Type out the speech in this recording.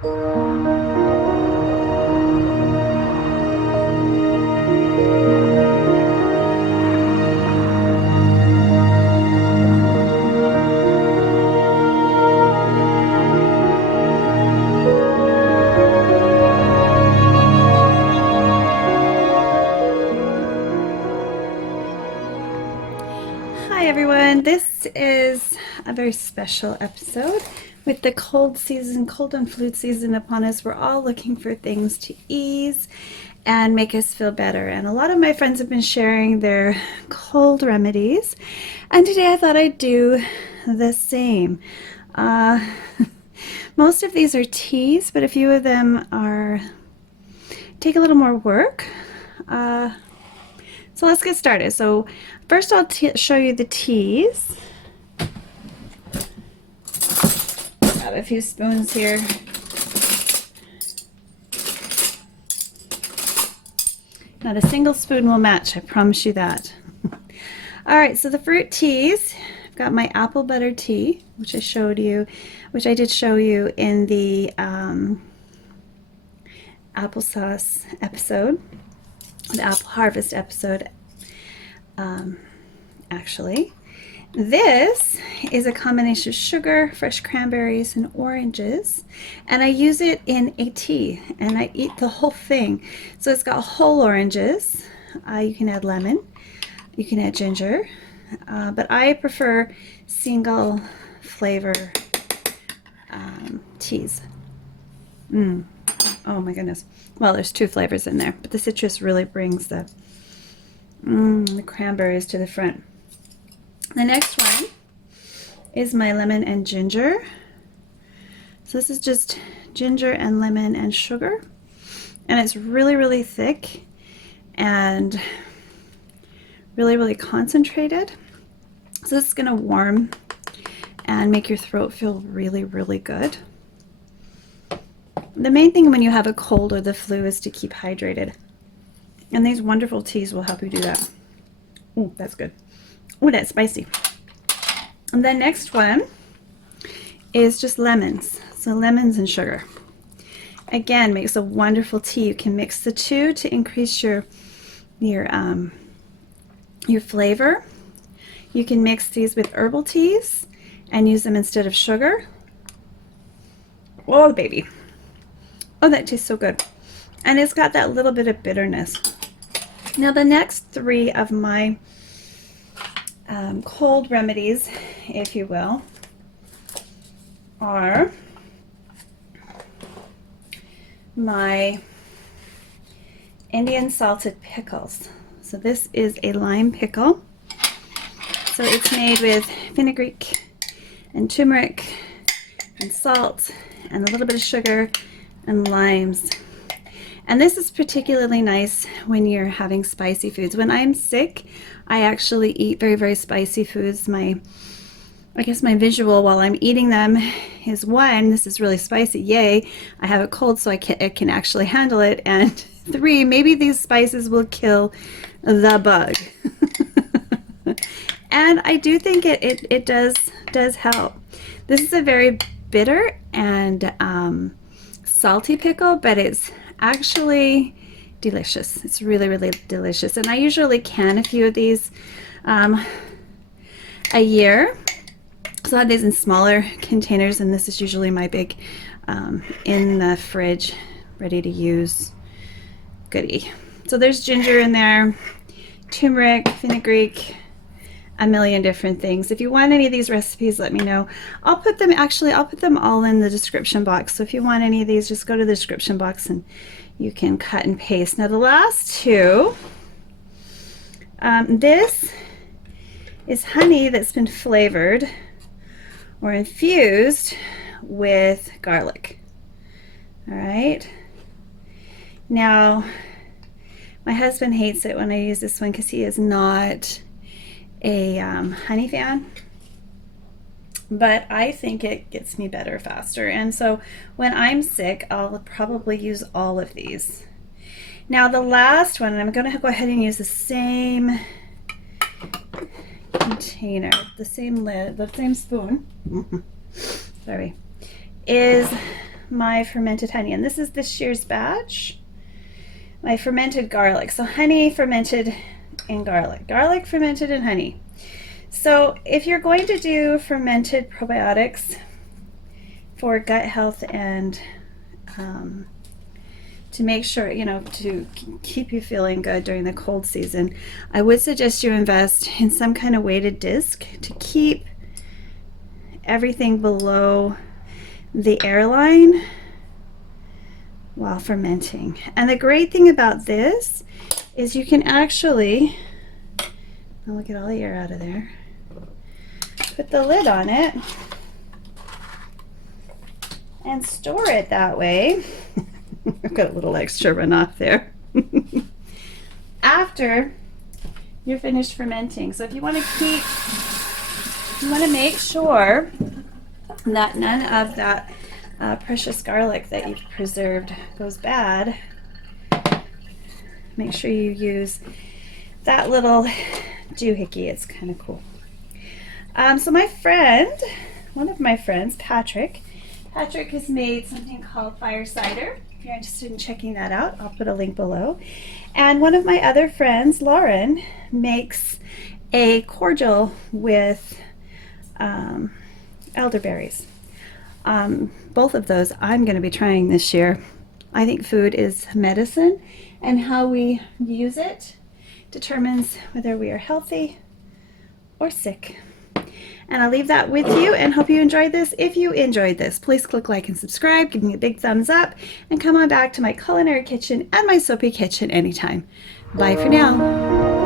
Hi everyone, this is a very special episode. With the cold and flu season upon us, we're all looking for things to ease and make us feel better. And a lot of my friends have been sharing their cold remedies, and today I thought I'd do the same. Most of these are teas, but a few of them take a little more work. So let's get started. So first I'll show you the teas. Got a few spoons here. Not a single spoon will match, I promise you that. All right, so the fruit teas. I've got my apple butter tea, which I did show you in the applesauce episode. The apple harvest episode. Actually, this is a combination of sugar, fresh cranberries, and oranges, and I use it in a tea, and I eat the whole thing. So it's got whole oranges. You can add lemon, you can add ginger, but I prefer single flavor teas. Oh my goodness. Well, there's two flavors in there, but the citrus really brings the cranberries to the front. The next one is my lemon and ginger. So this is just ginger and lemon and sugar, and it's really, really thick and really, really concentrated. So this is going to warm and make your throat feel really, really good. The main thing when you have a cold or the flu is to keep hydrated. And these wonderful teas will help you do that. Ooh, that's good. Ooh, that's spicy. And the next one is just lemons. So lemons and sugar. Again, makes a wonderful tea. You can mix the two to increase your flavor. You can mix these with herbal teas and use them instead of sugar. Oh, baby. Oh, that tastes so good. And it's got that little bit of bitterness. Now the next three of my cold remedies, if you will, are my Indian salted pickles. So this is a lime pickle. So it's made with fenugreek and turmeric and salt and a little bit of sugar and limes. And this is particularly nice when you're having spicy foods. When I'm sick, I actually eat very, very spicy foods. I guess my visual while I'm eating them is, one, this is really spicy, yay, I have a cold so I can actually handle it, and three, maybe these spices will kill the bug. And I do think it does help. This is a very bitter and salty pickle, but it's actually delicious. It's really, really delicious. And I usually can a few of these a year. So I have these in smaller containers, and this is usually my big in the fridge, ready to use goodie. So there's ginger in there, turmeric, fenugreek, a million different things. If you want any of these recipes, let me know. I'll put them all in the description box. So if you want any of these, just go to the description box and you can cut and paste. Now the last two, this is honey that's been flavored or infused with garlic. All right. Now, my husband hates it when I use this one because he is not a honey fan, but I think it gets me better faster. And so when I'm sick, I'll probably use all of these. Now the last one, and I'm going to go ahead and use the same container, the same lid, the same spoon, sorry, is my fermented honey, and this is this year's batch. My fermented garlic. So honey fermented in garlic. Garlic fermented in honey. So if you're going to do fermented probiotics for gut health and to make sure, you know, to keep you feeling good during the cold season, I would suggest you invest in some kind of weighted disc to keep everything below the airline while fermenting. And the great thing about this is you can actually, I'll get all the air out of there, put the lid on it and store it that way. I've got a little extra runoff there. After you're finished fermenting. So if you want to make sure that none of that precious garlic that you've preserved goes bad, make sure you use that little doohickey. It's kind of cool. So my friend, one of my friends, Patrick has made something called fire cider. If you're interested in checking that out, I'll put a link below. And one of my other friends, Lauren, makes a cordial with elderberries. Both of those I'm going to be trying this year. I think food is medicine, and how we use it determines whether we are healthy or sick. And I'll leave that with you and hope you enjoyed this. If you enjoyed this, please click like and subscribe, give me a big thumbs up, and come on back to my culinary kitchen and my soapy kitchen anytime. Bye for now.